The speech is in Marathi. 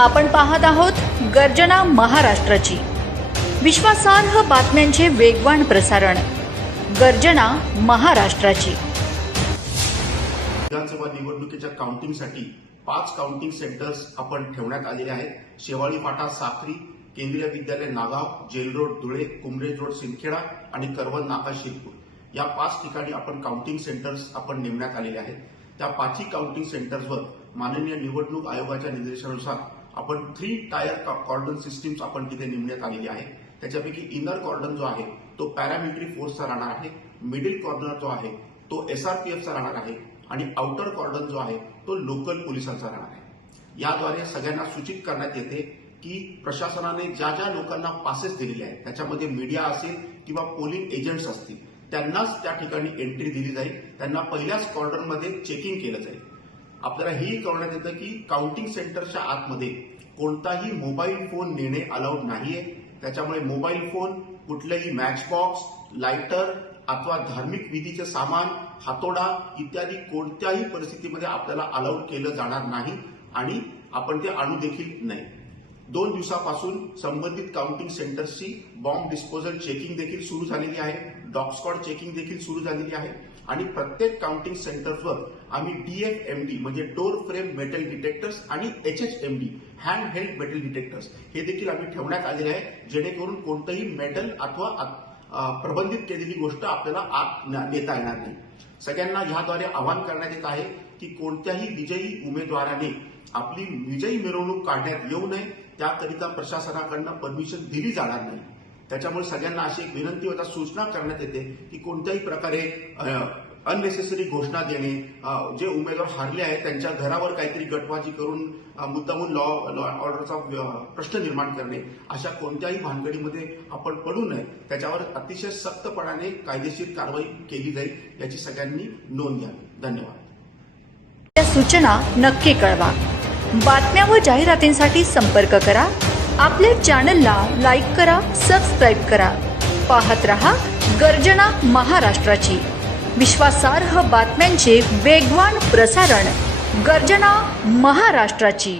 आपण पाहत आहोत गर्जना महाराष्ट्राची विश्वासार्ह बातम्यांचे वेगवान प्रसारण गर्जना महाराष्ट्राची विधानसभा निवडणुकीच्या काउंटिंगसाठी पाच काउंटिंग सेंटर्स आपण ठेवण्यात आलेले आहेत शेवाळी फाटा Sakhri Kendriya Vidyalaya Nagaon jail road Dhule Kumrej road Sindkheda आणि करवल नाका शिरपूर या पाच ठिकाणी आपण काउंटिंग सेंटर्स आपण नेमण्यात आलेले आहेत त्या पाचही काउंटिंग सेंटर्सवर माननीय निवडणूक आयोगाच्या निर्देशानुसार आपण थ्री टायर कॉर्डन सिस्टीम्स आपण तिथे नेमण्यात आलेली आहे त्याच्यापैकी इनर कॉर्डन जो आहे तो पॅरामिलिटरी फोर्सचा राहणार आहे मिडिल कॉर्नर जो आहे तो एसआरपीएफचा राहणार आहे आणि आउटर कॉर्डन जो आहे तो लोकल पोलिसांचा राहणार आहे याद्वारे सगळ्यांना सूचित करण्यात येते की प्रशासनाने ज्या ज्या लोकांना पासेस दिलेले आहेत त्याच्यामध्ये मीडिया असेल किंवा पोलिंग एजंट्स असतील त्यांनाच त्या ठिकाणी एंट्री दिली जाईल त्यांना पहिल्याच कॉर्डनमध्ये चेकिंग केलं जाईल आपल्याला हे कळवण्यात येतं की काउंटिंग सेंटरच्या आतमध्ये कोणताही मोबाईल फोन नेणे अलाउड नाहीये त्याच्यामुळे मोबाईल फोन कुठलेही मॅच बॉक्स लाइटर अथवा धार्मिक विधीचे सामान हातोडा इत्यादी कोणत्याही परिस्थितीमध्ये आपल्याला अलाउड केलं जाणार नाही आणि आपण ते आणू देखील नाही दोन दिवसापासून संबंधित काउंटिंग सेंटर्सची बॉम्ब डिस्पोजल चेकिंग देखील सुरू झालेली आहे डॉगस्कॉड चेकिंग देखील सुरू झालेली आहे आणि प्रत्येक काउंटिंग सेंटर्सवर आम्ही डीएफएमडी म्हणजे डोर फ्रेम मेटल डिटेक्टर्स आणि H H M D hand held metal detectors हे देखील आम्ही ठेवण्यात आलेले आहे जेणेकरून कोणतंही मेटल अथवा प्रबंधित केलेली गोष्ट आपल्याला आत नेता येणार नाही सगळ्यांना ह्याद्वारे आवाहन करण्यात येत आहे की कोणत्याही विजयी उमेदवाराने आपली विजयी मिरवणूक काढण्यात येऊ नये त्याकरिता प्रशासनाकडनं परमिशन दिली जाणार नाही त्याच्यामुळे सगळ्यांना अशी एक विनंती होता सूचना करण्यात येते की कोणत्याही प्रकारे अननेसेसरी घोषणा देणे जे उमेदवार हारले आहेत त्यांच्या घरावर काहीतरी गटबाजी करून मुद्दामून लॉ लॉ ऑर्डरचा प्रश्न निर्माण करणे अशा कोणत्याही भानगडीमध्ये आपण पडू नये त्याच्यावर अतिशय सक्तपणाने कायदेशीर कारवाई केली जाईल याची सगळ्यांनी नोंद घ्यावी धन्यवाद या सूचना नक्की कळवा बातम्या व जाहिरातींसाठी संपर्क करा आपल्या चॅनलला लाईक करा सबस्क्राईब करा पाहत रहा गर्जना महाराष्ट्राची विश्वासार्ह बातम्यांचे वेगवान प्रसारण गर्जना महाराष्ट्राची